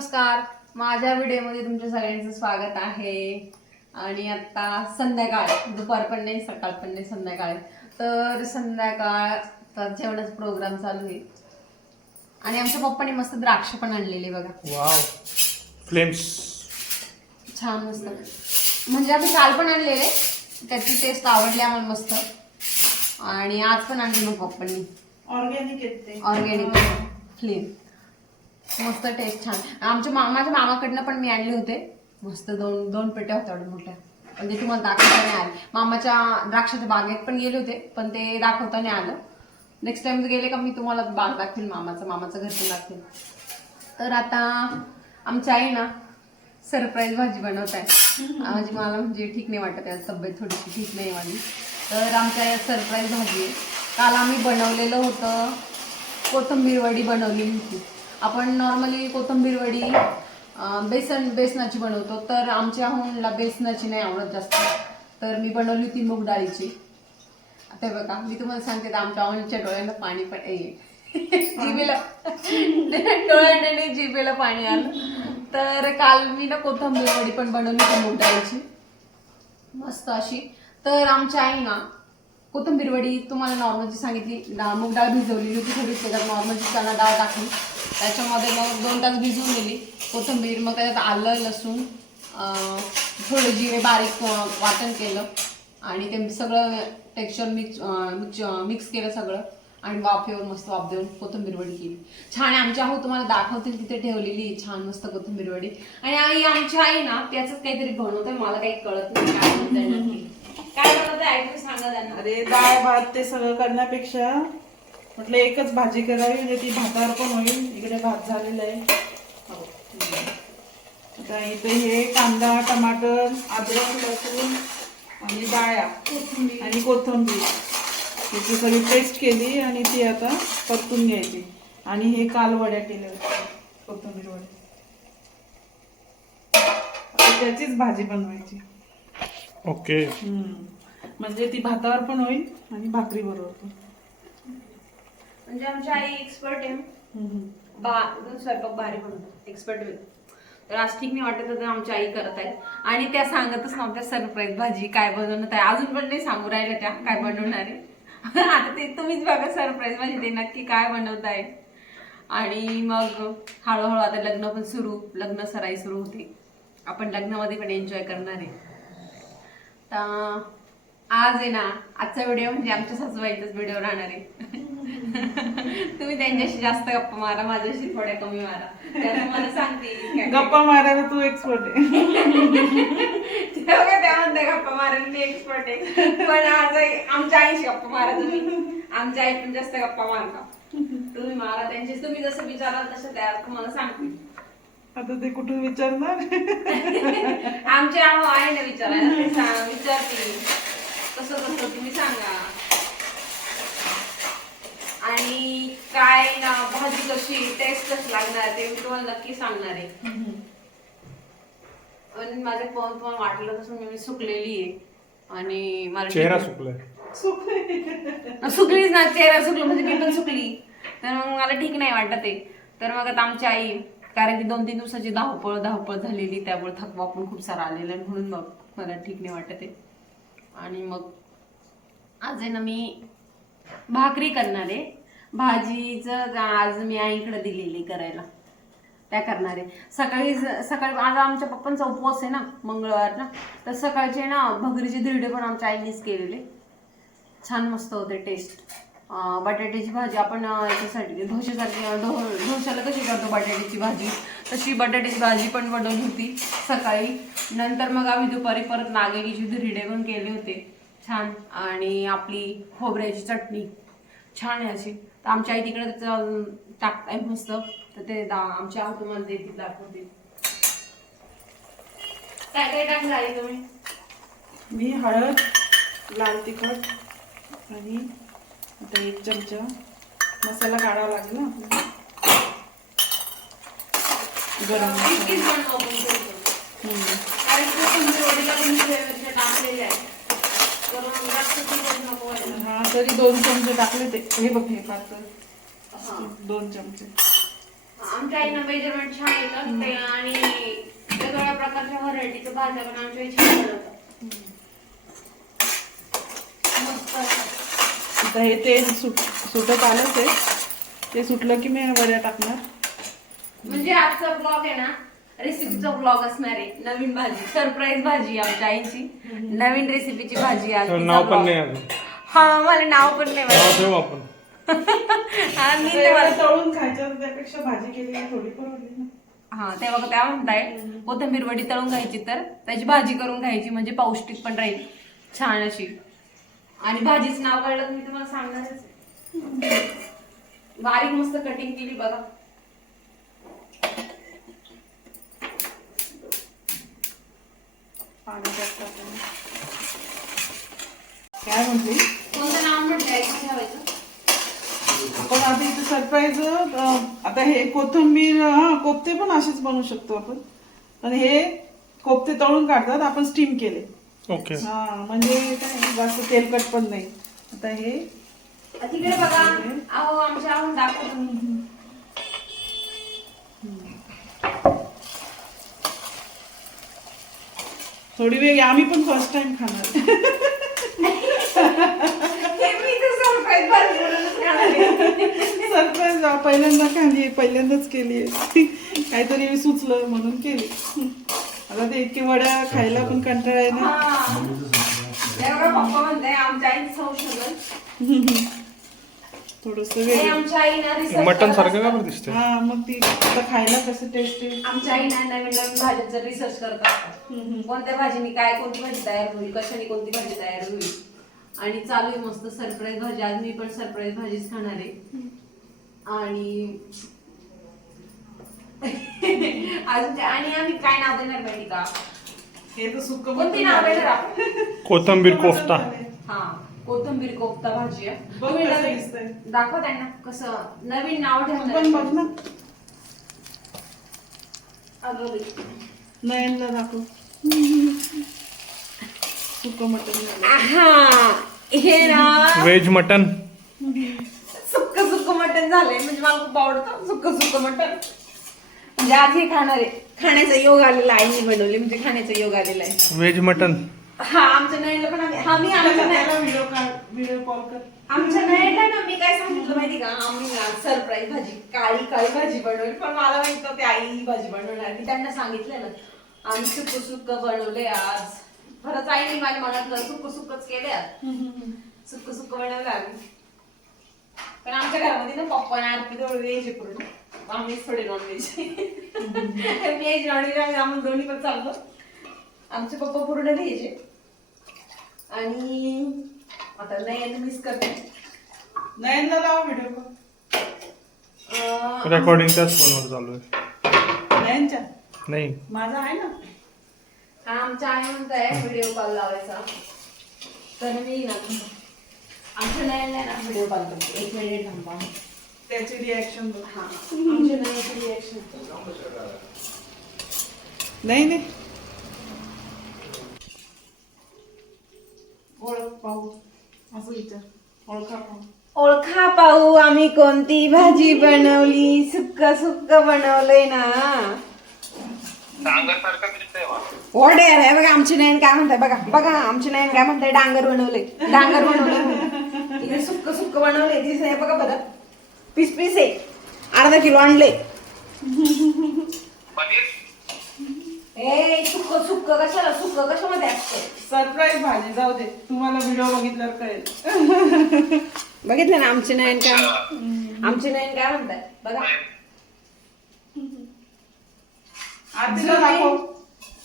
नमस्कार. माझ्या व्हिडिओमध्ये तुमच्या सगळ्यांचं स्वागत आहे. आणि आता संध्याकाळ दुपार पण नाही सकाळ पण नाही संध्याकाळ. तर संध्याकाळ तर जेवणाचा प्रोग्राम चालू आहे. आणि आमच्या पप्पाने मस्त द्राक्ष पण आणलेले बघा. वाव. फ्लेम्स छान मस्त. म्हणजे आम्ही काल पण आणलेले. त्याची टेस्ट आवडली आम्हाला मस्त. आणि आज पण आणली मग पप्पांनी. ऑर्गॅनिक ऑर्गॅनिक फ्लेम मस्त टेस्ट छान. आमच्या मा माझ्या मामाकडनं पण मी आणले होते. मस्त दोन दोन पेट्या होत्या एवढ्या मोठ्या. पण ते तुम्हाला दाखवता नाही आले. मामाच्या द्राक्षाच्या बागेत पण गेले होते पण ते दाखवता नाही आलं. नेक्स्ट टाइम गेले का मी तुम्हाला बाग दाखवेल मामाचं मामाचं घर पण दाखवेल तर आता आमच्या आई ना सरप्राईज भाजी बनवत आहे. माझी मला म्हणजे ठीक नाही वाटत आहे तब्येत थोडीशी ठीक नाही माझी तर आमच्या सरप्राईज भाजी आहे. काल आम्ही बनवलेलं होतं कोथिंबीर वडी बनवलेली होती. आपण नॉर्मली कोथिंबीर वडी बेसन बेसनाची बनवतो. तर आमच्या होमला बेसनाची नाही आवडत जास्त. तर मी बनवली होती मूग डाळीची. आता बघा मी तुम्हाला सांगते तर आमच्या आवडीच्या डोळ्यांना पाणी पण जिबेला डोळ्यांना डोळ्याने पाणी आलं. तर काल मी ना कोथिंबीर वडी पण बनवली होती मूग डाळीची. मस्त अशी. तर आमच्या आई ना कोथिंबीर वडी तुम्हाला नॉर्मलची सांगितली डाळ मूग डाळ भिजवलेली होती थोडी त्याच्यात नॉर्मलची चणा डाळ टाकली त्याच्यामध्ये मग दोन तास भिजवून दिली कोथिंबीर मग त्याच्यात आलं लसूण थोडं जिरे बारीक वाटण केलं आणि ते सगळं टेक्स्चर मिक्स मिक्स मिक्स केलं सगळं आणि वाफेवर मस्त वाफ देऊन कोथिंबीर वडी केली. छान आमच्या हो तुम्हाला दाखवतील तिथे ठेवलेली. छान मस्त कोथिंबीर वडी. आणि आई आमची आई ना त्याच काहीतरी बनवते मला काही कळत नाही काय बनवते काय बनवते ऐकून सांगा त्यांना. अरे डाळ भात ते सगळं करण्यापेक्षा म्हटलं एकच भाजी करावी म्हणजे ती भातावर पण होईल. इकडे भात झालेला आहे. हो. आता इथे हे कांदा टमाटर अद्रक लसूण आणि डाळ्या आणि कोथिंबीर. त्याची सगळी पेस्ट केली आणि ती आता परतून घ्यायची. आणि हे काल वड्या केल्या होत्या. कोथिंबीर वड्या आता त्याचीच भाजी बनवायची. ओके. हम्म. म्हणजे ती भातावर पण होईल आणि भाकरी बरोबर पण म्हणजे आमची आई एक्सपर्ट आहे. बा स्वयंपाक भारी बनवतात एक्सपर्ट तर आज ठीक नाही वाटत तर आमची आई करत आहे आणि त्या सांगतच नव्हत्या सरप्राईज भाजी काय बनवणार आहे. अजून पण नाही सांगू राहिल्या त्या काय बनवणार आहे. आता ते तुम्हीच बघा सरप्राईज भाजी ते नक्की काय बनवत आहे आणि मग हळूहळू आता लग्न पण सुरू लग्न सराई सुरू होते. आपण लग्नामध्ये पण एन्जॉय करणार आहे. तर आज आहे ना आजचा व्हिडिओ म्हणजे आमच्या सासूबाईचाच व्हिडिओ राहणार आहे. तुम्ही त्यांच्याशी जास्त गप्पा मारा माझ्याशी थोड्या कमी मारा. तुम्हाला सांगते काय- गप्पा मारायला तू एक्सपर्ट आहे. ते बघा त्या म्हणते गप्पा मारायला मी एक्सपर्ट आहे. पण आज आमच्या आईशी गप्पा मारा तुम्ही. आमच्या आई पण जास्त गप्पा मारता तुम्ही मारा त्यांची तुम्ही जसं विचाराल तसं त्या तुम्हाला सांगते आता ते कुठून विचारणार? आमच्या आहो आहे ना विचारायला. ते सांग विचारते कसं कसं तुम्ही सांगा आणि काय ना भाजी कशी टेस्ट कशी लागणार ते मी तुम्हाला नक्की सांगणार आहे. आणि माझ्या फोन तुम्हाला वाटलं तसं मी सुकलेली आहे. आणि मला चेहरा सुकलाय. सुकलीच ना चेहरा सुकला म्हणजे मी पण सुकली. तर मग मला ठीक नाही वाटत आहे. तर मग आता आमची आई कारण की दोन तीन दिवसाची धावपळ धावपळ झालेली त्यामुळे थकवा पण खूप सारा आलेला आहे. म्हणून मग मला ठीक नाही वाटत आहे. आणि मग आज आहे ना मी भाकरी करणार आहे. भाजीचं आज मी आईकडे दिलेली करायला? त्या करणार आहे? सकाळी सकाळी आज आमच्या पप्पांचा उपवास आहे ना मंगळवार ना तर सकाळचे ना भगरीचे धिरडे पण आमच्या आईनीच केलेले. छान मस्त होते टेस्ट बटाट्याची भाजी आपण याच्यासाठी ढोशेसारखी ढो ढोशाला कशी करतो बटाट्याची भाजी? तशी बटाट्याची भाजी पण बनवली होती सकाळी. नंतर मग आम्ही दुपारी परत नागेलीची धिरडे पण केले होते. छान. आणि आपली खोबऱ्याची चटणी. छान आहे अशी. तर आमच्या आई तिकडे त्याचं टाकताय मस्त. तर ते आमच्या आई तुम्हाला देतील दाखवते काय काय टाकलं आई तुम्ही? मी हळद लाल तिखट आणि आता एक चमचा मसाला काढावा लागेल ना. गरम मसाला इतकीच बनवू आपण घरी. हम्म. कारण की कोथिंबीर वडीला पण फ्लेवरचे टाकलेले आहे तर मग जास्त तिखट नको व्हायला. हा तरी दोन चमचे टाकले ते. हे बघ हे पातळ हा. दोन चमचे. आमच्या आईनं मेजरमेंट छान येतं ते आणि वेगवेगळ्या प्रकारच्या व्हरायटीच्या भाज्या पण आमच्या आई छान बनवतात मस्त आता हे तेल सुट सुटत आलंच आहे ते सुटलं की मी वड्या टाकणार. म्हणजे आजचा ब्लॉग आहे ना रेसिपीचा ब्लॉग असणार आहे. नवीन भाजी सरप्राईज भाजी आमच्या आईची. नवीन रेसिपीची भाजी तिचा नाव पण. नाही हा मला नाव पण नाही नाव माहिती. ठेवू आपण हा, मी आता ते एवढं मला- तळून खायचं त्यापेक्षा भाजी केलेली थोडी परवडली ना हा ते बघा त्या म्हणताय कोथिंबीर वडी तळून घ्यायची तर त्याची भाजी करून घ्यायची म्हणजे पौष्टिक पण राहील छान अशी आणि भाजीचं नाव कळलं तर मी तुम्हाला सांगणारच आहे. बारीक मस्त कटिंग केली बघा पाणी टाकून. काय म्हटली कोणतं नाव म्हणताय ठेवायचं आपण आता इथे सरप्राईज आता हे कोथिंबीर हा कोफ्ते पण असेच बनवू शकतो आपण. पण हे कोफ्ते तळून काढतात आपण स्टीम केले. ओके. हा म्हणजे काय जास्त तेलकट पण नाही. आता हे. तिकडे बघा. अहो आमच्या आहून दाखव तुम्ही थोडी वेळ आम्ही पण फर्स्ट टाइम खाणार हे मी तर surprise भाजी बनवूनच खाणार आहे. सरप्राईज पहिल्यांदा खाली पहिल्यांदाच केली. काहीतरी सुचलं म्हणून केली. आता ते इतके वड्या खायला पण कंटाळा आहे ना. हा. थोडस हे मटन सारखं का दिसतंय? हा मग ती आता खायला कसं टेस्ट आमच्या आई ना नवीन नवीन भाज्यांचं रिसर्च करत असतात. कोणत्या भाजीने काय कोणती भाजी तयार होईल कशाने कोणती भाजी तयार होईल. आणि चालू आहे मस्त सरप्राईज भाजी. आज मी पण सरप्राईज भाजीच खाणार आहे. आणि अजून ते- आणि आम्ही काय नाव देणार माहिती का? हे तर सुक्क कोणती नाव देणार आपण कोथंबीर कोफ्ता. हा कोथिंबीर कोफ्ता भाजी आहे. बघ तुम्ही कसं नवीन- दिसतंय. दाखवा त्यांना कसं नवीन नाव पण बघ ना. अगं बाई. नयनला दाखव. सुक्क मटन झालं. हा हे ना. व्हेज मटन सुक्क सुक्क मटन झालंय. म्हणजे मला खूप आवडतं सुक्क सुक्क मटन म्हणजे आज हे खाणार. आहे खाण्याचा योग आलेला आहे आईने बनवले. म्हणजे खाण्याचा योग आलेला आहे. व्हेज मटन हा आमच्या नयनला पण आम्ही हा मी आमच्या नयन- व्हिडिओ व्हिडिओ कॉल कर. आमच्या नयनला ना मी काय सांगितलं माहिती का? आम्ही ना सरप्राईज भाजी काळी काळी भाजी बनवली. पण मला माहीत नव्हती आई ही भाजी बनवणार. मी त्यांना सांगितलं ना आम्ही सुक्क सुक्क बनवले आज. खरंच आईने माझ्या मनातलं सुक्क सुक्कच केले आज सुक्क सुक्क बनवलं आम्ही. पण आमच्या घरामध्ये ना पप्पा आणि आरती थोडं व्हेज आहे पूर्ण आम्हीच थोडे non veg veg non veg आम्ही दोन्ही पण चालतो आमचे पप्पा पूर्ण व्हेज आहे आणि आता नाही मिस करते. नयनला लावा व्हिडिओ रेकॉर्डिंग त्याच फोनवर चालू आहे. नयनच्या? नाही. माझा आहे ना? हा आमच्या आई म्हणताय व्हिडिओ कॉल लावायचा. तर मी ना आमच्या नाही ना व्हिडिओ कॉल करते एक मिनिट थांबा. त्याची रिॲक्शन बघ. हा. आमच्या नाही रिएक्शन नाही नाही. ओळख पाहू. असं विचार ओळखा पाहू. ओळखा पाहू आम्ही कोणती भाजी बनवली. सुक्क सुक्क बनवलंय ना. वडे आहे बघा. आमची नयन काय म्हणताय? बघा बघा आमची नयन काय म्हणताय? डांगर बनवले डांगर बनवले इथे सुक्क सुक्क बनवले दिस आहे बघा बघा पीस पीस आहे. अर्धा किलो आणले. ए सुक्क सुक्क कशाला सुक्क कशामध्ये असतं? सरप्राईज भाजी जाऊ दे. तुम्हाला व्हिडिओ बघितल्यावर कळेल. बघितलं ना आमची नयन काय? आमची नयन काय म्हणताय बघा. आरतीला दाखव.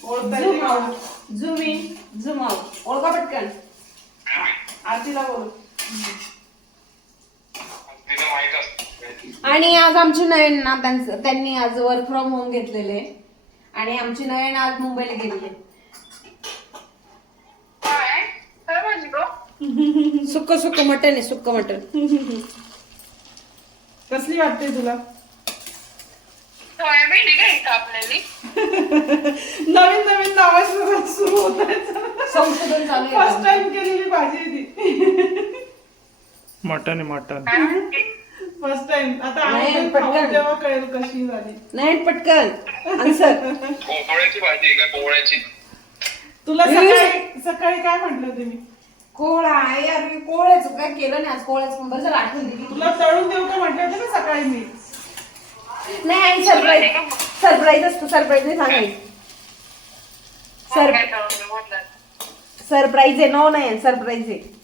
झूम का? Out zoom in zoom out ओळखा पटकन. आरतीला बोल. आणि आज आमची नयन ना त्यांचं त्यांनी आज वर्क फ्रॉम होम घेतलेले. आणि आमची नयन आज मुंबईला गेलेली सुक्क सुक्क मटन आहे सुक्क मटन कसली वाटते तुला? नवीन नवीन नावाचं सुरू होत संशोधन चालू फर्स्ट टाइम केलेली भाजी ती. मटन आहे मटन? फर्स्ट टाइम आता नाही, आई पण खाऊन पटकन. जेव्हा कळेल कशी झाली. नाही पटकन. आन्सर कोंबड्याची भाजी आहे का? कोंबड्याची. तुला सकाळी सकाळी काय म्हटलं होते मी? कोळा यार मी कोळ्याचं काय केलं नाही आज? कोळ्याचं बरं झालं आठवण दिली. तुला तळून देऊ का म्हटलं होतं ना सकाळी मी? नाही सरप्राईज सरप्राईज असतो सरप्राईज नाही सांगायचं. सर काय तळून म्हटलं? सरप्राईज आहे नो नाही सरप्राईज आहे.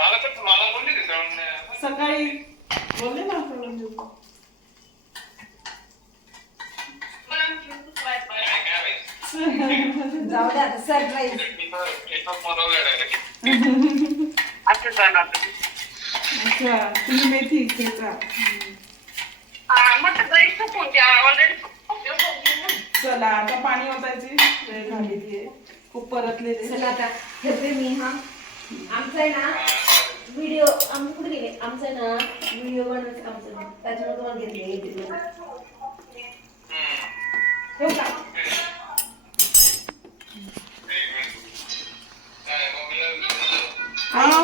मला तर मला बोलली ती. सकाळी बोलले ना तळून देऊ काय काय माहीत. जाऊ दे आता सरप्राईज मी तर एकच बनवलं direct. असं जाणार अच्छा तुम्ही मेथी खेचा चला आता पाणी ओतायची वेळ झालेली आहे खूप परतले ते चला आता ठेवते मी हा आमचा आहे ना व्हिडिओ आम्ही कुठे गेले? आमचा ना व्हिडिओ बनवायचं चालू आहे. त्याच्यामुळे तुम्हाला घेतले येते ठेवू का? हा?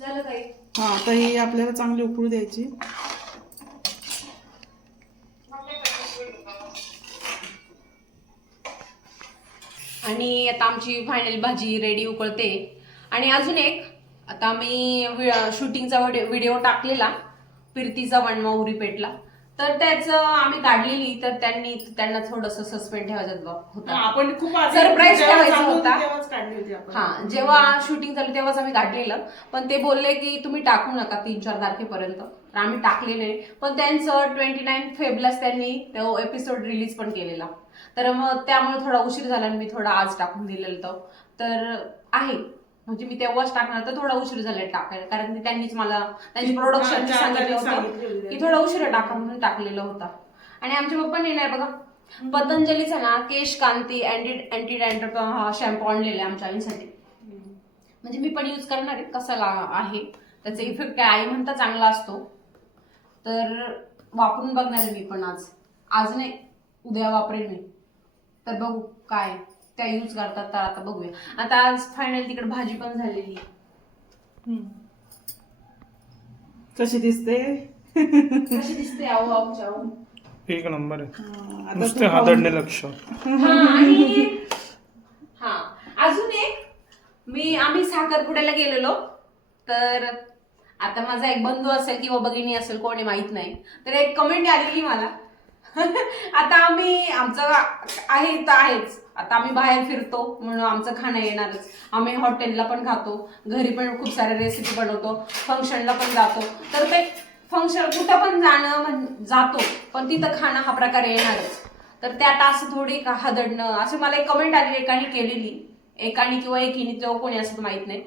झालं काही? हा आता ही आपल्याला चांगली उकळू द्यायची. आता आमची फायनल भाजी रेडी उकळते. आणि अजून एक आता मी शूटिंगचा व्हिडिओ टाकलेला फिरतीचा वनवा उरी पेटला. तर त्याचं आम्ही काढलेली तर त्यांनी त्यांना थोडस सस्पेंड ठेवायचा होता. आपण खूप जेव्हा ठेवायचा होती हा जेव्हा शूटिंग झालं तेव्हाच आम्ही काढलेलं. पण ते बोलले की तुम्ही टाकू नका तीन चार तारखेपर्यंत. तर आम्ही टाकलेले. पण त्यांचं ट्वेंटी नाईन फेबलाच त्यांनी तो एपिसोड रिलीज पण केलेला. तर मग त्यामुळे थोडा उशीर झाला आणि मी थोडा आज टाकून दिलेलं तो तर आहे. म्हणजे मी तेव्हाच टाकणार तर थोडा उशीर झाला टाकायला. कारण की त्यांनीच मला त्यांची प्रोडक्शन सांगितलं होतं. की थोडा उशिरा टाका म्हणून टाकलेलं होता. आणि आमच्या पप्पांनी नाही बघा. पतंजलीचा ना Kesh Kanti anti anti dandruff हा शॅम्पू आणलेला आहे आमच्या आईसाठी. म्हणजे मी पण यूज करणार आहे कसा ला- आहे. त्याचा इफेक्ट काय आई म्हणता चांगला असतो. तर वापरून बघणार आहे मी पण आज. आज नाही उद्या वापरेल मी. तर बघू काय त्या यूज करतात तर आता बघूया. आता आज फायनल तिकडे भाजी पण झालेली. कशी दिसते? कशी दिसते आऊ आऊच्या आऊ एक नंबर आहे. हा, नुसते हादडणे लक्ष. हा हा अजून एक. मी आम्ही साखरपुड्याला गेलेलो. तर आता माझा एक बंधू असेल किंवा भगिनी असेल कोणी माहीत नाही. तर एक कमेंट आलेली मला. आता आम्ही आमचं आहे तर आहेच. आता आम्ही बाहेर फिरतो म्हणून आमचं खाणं येणारच. आम्ही हॉटेलला पण खातो घरी पण खूप साऱ्या रेसिपी बनवतो फंक्शनला पण जातो. तर ते फंक्शन कुठं पण जाणं म्हण जातो पण तिथं खाणं हा प्रकार येणारच. तर त्यात असं थोडी का हादडणं असं मला एक कमेंट आली एकाने केलेली. एकाने किंवा एकीने किंवा कोणी असं माहीत नाही.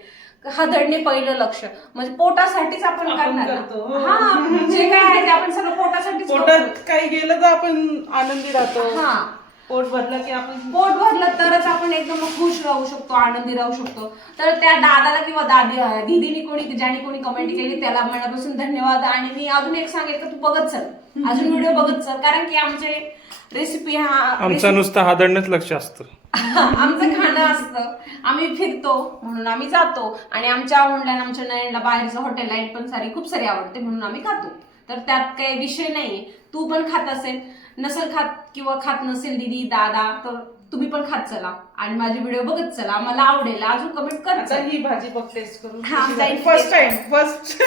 हादडणे पहिलं लक्ष. म्हणजे पोटासाठीच आपण करणार करतो, हो. हा जे काय आहे ते आपण सगळं पोटासाठीच पोटात. काही गेलं तर आपण आनंदी राहतो. हा. पोट भरलं की आपण पोट भरलं तरच आपण एकदम खुश राहू शकतो आनंदी राहू शकतो. तर त्या दादाला किंवा दादी दिदीने कोणी ज्याने कोणी कमेंट केली त्याला मनापासून धन्यवाद. आणि मी अजून एक सांगेल का तू बघत चल. अजून व्हिडिओ बघत चल. कारण की आमचे रेसिपी हा आमचं नुसतं हादडणेच लक्ष असतं. आमचं खाणं असतं. आम्ही फिरतो म्हणून आम्ही जातो. आणि आमच्या आवडल्यानं आमच्या नयनला बाहेरचं हॉटेल लाईन पण सारी खूप सारी आवडते म्हणून आम्ही खातो. तर त्यात काही विषय नाहीये तू पण खात असेल. नसेल खात किंवा खात नसेल दीदी दादा तर तुम्ही पण खात चला. आणि माझे व्हिडिओ बघत चला. मला आवडेल. अजून कमेंट कर आता ही भाजी बघ टेस्ट करून. हा, जाईल. फर्स्ट. टाइम फर्स्ट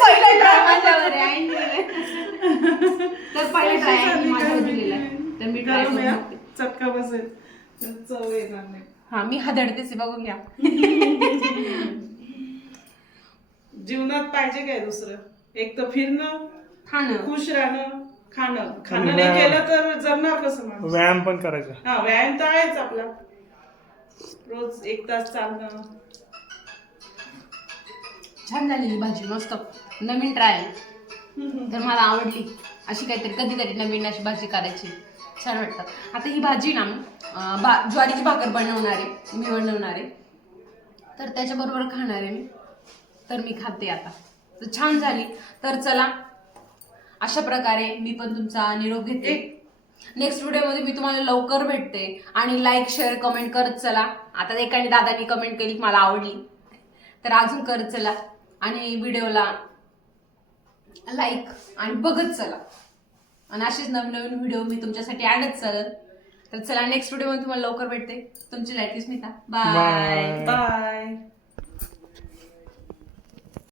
पहिला माझ्यावर आहे. तर पहिला ट्राय आहे माझ्यावर दिलेला आहे. तर मी ट्राय करू शकते चटका बसेल. चव येणार नाही. हा मी हादडतेच बघून घ्या. जीवनात पाहिजे काय दुसरं? एक तर फिरणं खाणं. खुश राहणं खाणं. खाणं नाही. केलं तर जगणार कसं माणूस? व्यायाम पण करायचा. हा व्यायाम तर आहेच आपला. रोज एक तास चालणं. छान झालेली भाजी मस्त. नवीन ट्राय. तर मला आवडली. अशी काहीतरी कधीतरी नवीन अशी भाजी करायची. छान वाटतं. आता ही भाजी ना बा ज्वारीची भाकर बनवणार आहे मी बनवणार. आहे तर त्याच्याबरोबर खाणार आहे मी. तर मी खाते आता. तर छान झाली. तर चला अशा प्रकारे मी पण तुमचा निरोप घेते. नेक्स्ट व्हिडिओमध्ये मी तुम्हाला लवकर भेटते. आणि लाईक शेअर कमेंट करत चला. आता एकाने दादानी कमेंट केली मला आवडली. तर अजून करत चला. आणि व्हिडिओला लाईक आणि बघत चला. आणि असेच नवीन नवीन व्हिडिओ मी तुमच्यासाठी आणत चालत तर चला नेक्स्ट व्हिडिओमध्ये तुम्हाला लवकर भेटते. तुमची लाइट स्मिता बाय. बाय